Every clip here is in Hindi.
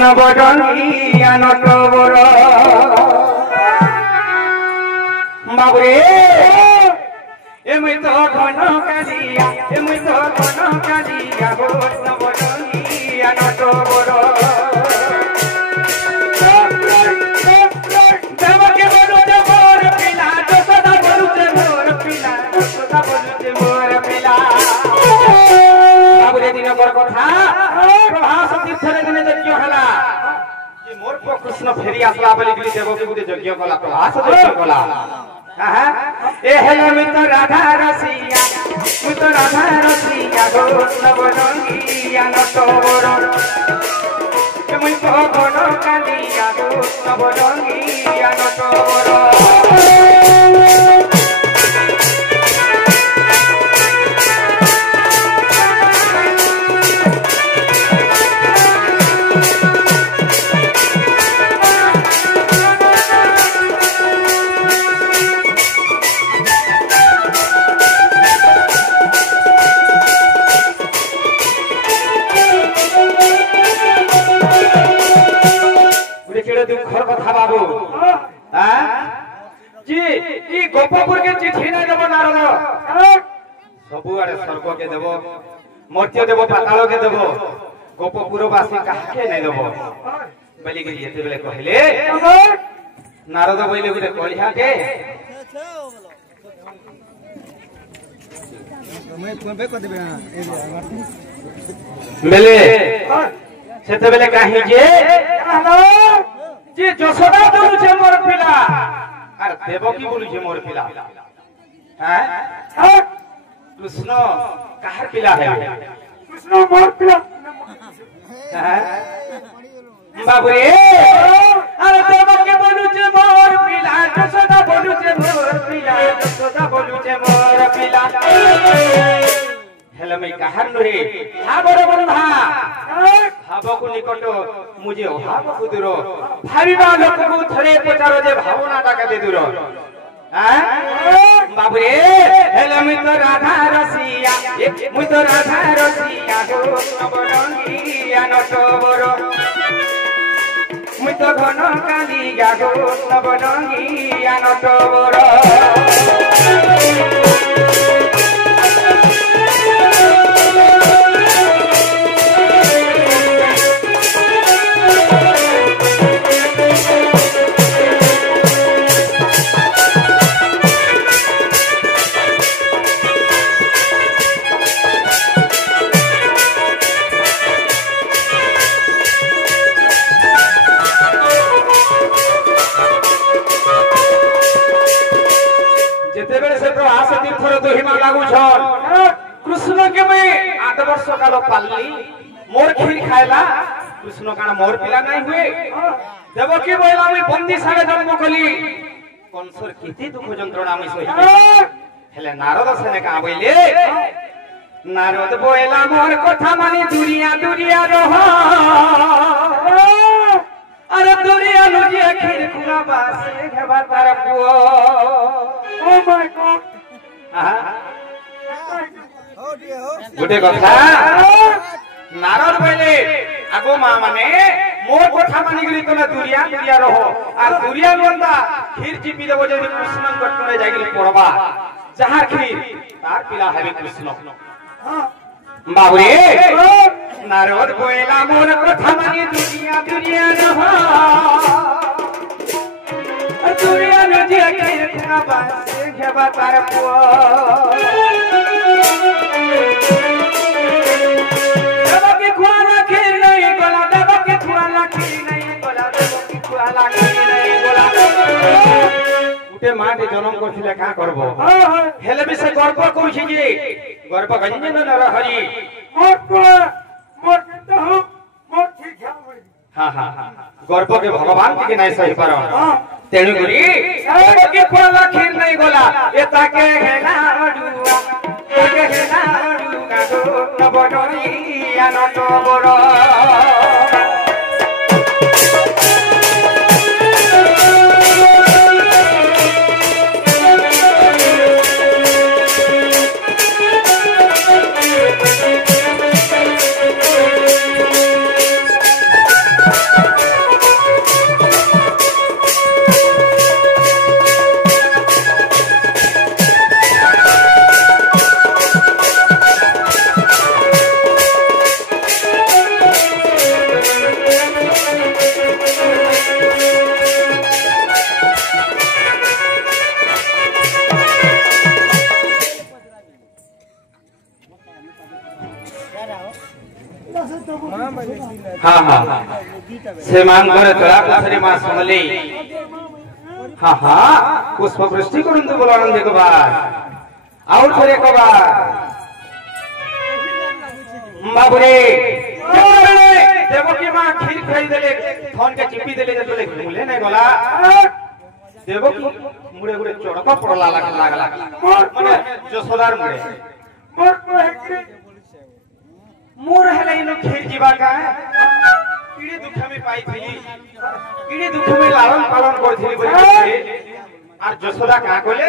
নবরঙ্গিয়া নটবর বাবুরে এমই তো ঘন কালিয়া এমই তো ঘন কালিয়া গো নবরঙ্গিয়া নটবর দেবকে বলু যে মোর পিলা যশোদা বলু যে মোর পিলা যশোদা বলু যে মোর পিলা বাবুরে দিনকর কথা প্রভাস তীর্থরে দিনে যজ্ঞ হলা যে মোর কৃষ্ণ ফেরি আসলা বলি গলি দেবকে গুলি যজ্ঞ কলা প্রভাস যজ্ঞ কলা এ হেলে মিত রাধা রসিয়া মিত রাধা রসিয়া গো নবরঙ্গিয়া নটবর মুই তো ঘন কালিয়া গো নবরঙ্গিয়া নটবর দুঃখর কথা বাবু গোপপুর কে চিঠি নাই দেব নারদ सबुआड़े स्वर्ग के देव मर्त्य देव पाताल के देव गोपपुरवासी काहे नहीं देव बोली के जेते बेले कहले नारद बोले गुटे कलिहा के बेले सेते बेले काहे जे যশোদা বলুছে মোর পিলা আর দেবকী বলুছে মোর পিলা হ্যাঁ कृष्ण काहर पिला है कृष्ण मोर पिला बाबू रे अरे देवके बोलू जे मोर पिला यशोदा बोलू जे मोर पिला यशोदा बोलू जे मोर पिला हेले मैं काहर नुरे हा बरो बरो भा भावको निकट मुझे भावको दूर भाविबा लोकको थरे पचारो जे भावना टाका दे दूर बाबू रे हेले मुई तो राधा रसिया मुई तो राधा रसिया गो नबरंगिया नटबर मुई तो घन कालिया गो नबरंगिया नटबर कृष्ण के मैं 8 वर्ष काल पाली मोर खीर खायला कृष्ण काना मोर पिला नहीं हुए देवकी बोला मैं बंदी साले जन्म कली कंसर किति दुख जंत्रणा मैं सही हेले नारद सेने का बोले नारद बोला मोर कथा मानी दुनिया दुनिया रह अरे दुनिया लुजिया खीर खुला बासे घेबा तार पुओ ओ माय गॉड गोटे कथा नारद बोले आगो मां माने मोर कथा मानी गली तने दुरिया दुरिया रहो आ दुरिया नंदा खीर चिपी देबो जदी कृष्ण कटने जाई गली पड़बा जहार खीर तार पिला हबे कृष्ण बाबू रे नारद बोला मोर कथा मानी दुरिया दुरिया रहो दुरिया नजिया खीर खाबा से घेबा तार पुओ देवकी खुआला खीर नहीं गोला देवकी खुआला खीर नहीं गोला देवकी खुआला खीर नहीं गोला उठे माटे जन्म करथिले का करबो हेले भी से गर्व करूछि जे गर्व गजिने न हरि मोर तो मोर ठीक है हां हां गर्व के भगवान के नहीं सही पारो तेनु गुरी देवकी खुआला खीर नहीं गोला एता के हेना अडुआ के हेना अडुआ गो नबरंगिया नटबर हाँ हाँ से मान करे तोरा कुसरी मां समली हाँ हाँ पुष्प वृष्टि करंतु बोलो आनंद को बार और थोड़े को बार बाबूरे देवकी मां खीर खाई देले फोन के चिपी देले जे तोले मुले नहीं गला देवकी मुड़े गुड़े चोड़का पड़ला लागला माने जसोदार मुड़े मोर हेले इनो खीर जीवा का किड़े दुख में पाई थी किड़े दुख में लालन पालन करथिली बोली और जसोदा का कोले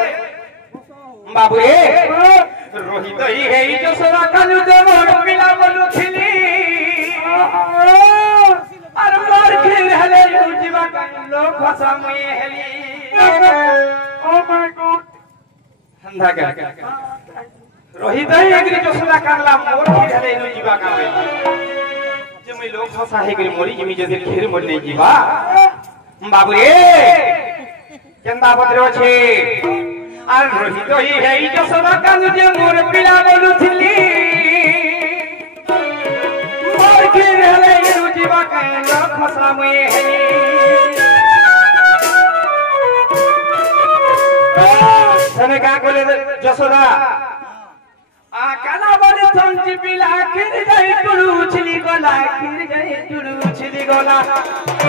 बाबू रे रोहित ही है जसोदा कालू देवर पिला बोलुथिली और मोर खीर हेले जीवा का लोग भाषा में हेली ओ माय गॉड अंधा क्या रोहित ही एग्री जसोदा कागला मोर खीर हेले नो जीवा का जमी लोग फसा है कि मोरी जमी जदि खीर मोर नहीं जीवा बाबू रे केंदा बदरो छे आर रोहित ही है जसोदा कागू जे मोर पिला बोलुथिली मोर खीर हेले नो जीवा का लोग फसा में हेली तने का बोले जसोदा आकाला बोले संजी पिला खीर गई टुडू छिली गला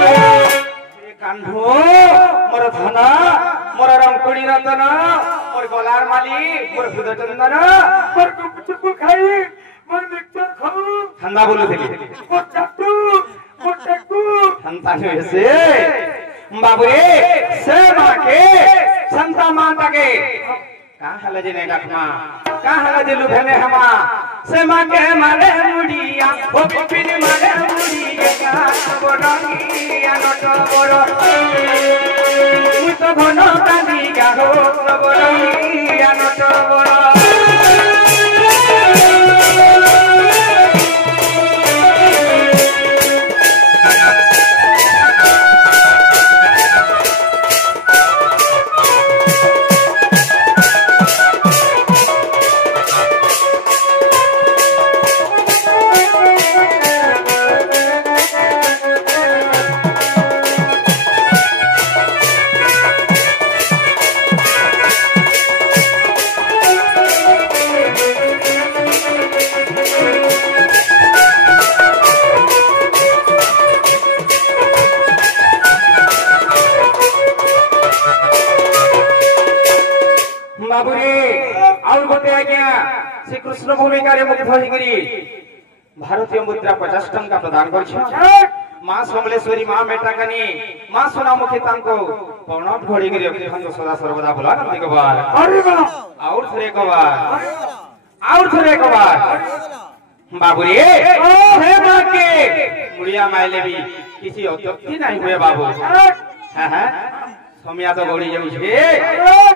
ए कान्हो मोर धना मोर रंगकुड़ी रतन मोर गलार माली मोर बुध चंदन मोर टुकटुक खाई मोर मिक्सर खाऊ ठंडा बोलु थी मोर टट्टू ठंडा से बाबू रे से मां के संता माता के कहाँ हला जे नहीं रखमा कहाँ हला जे लुभने हमा से मां के मारे मुड़िया ओ बिपिन मारे मुड़िया बोरंगिया नट बोरो मु तो घन कांदी गा हो बोरंगिया नट बोरो श्री कृष्ण भूमिका मुग्ध होगी भारतीय मुद्रा 50 टंका प्रदान कर मां समलेश्वरी मां मेटाकानी मां सोनामुखी तांको पौनट घोड़ी गिरी अखंड सदा सर्वदा बोला नंदी को बार अरे वाह और थोड़े को बार बाबू रे हे मां के मुड़िया माइले भी किसी अत्युक्ति नहीं हुए बाबू हां हां समिया तो घोड़ी जाऊ छे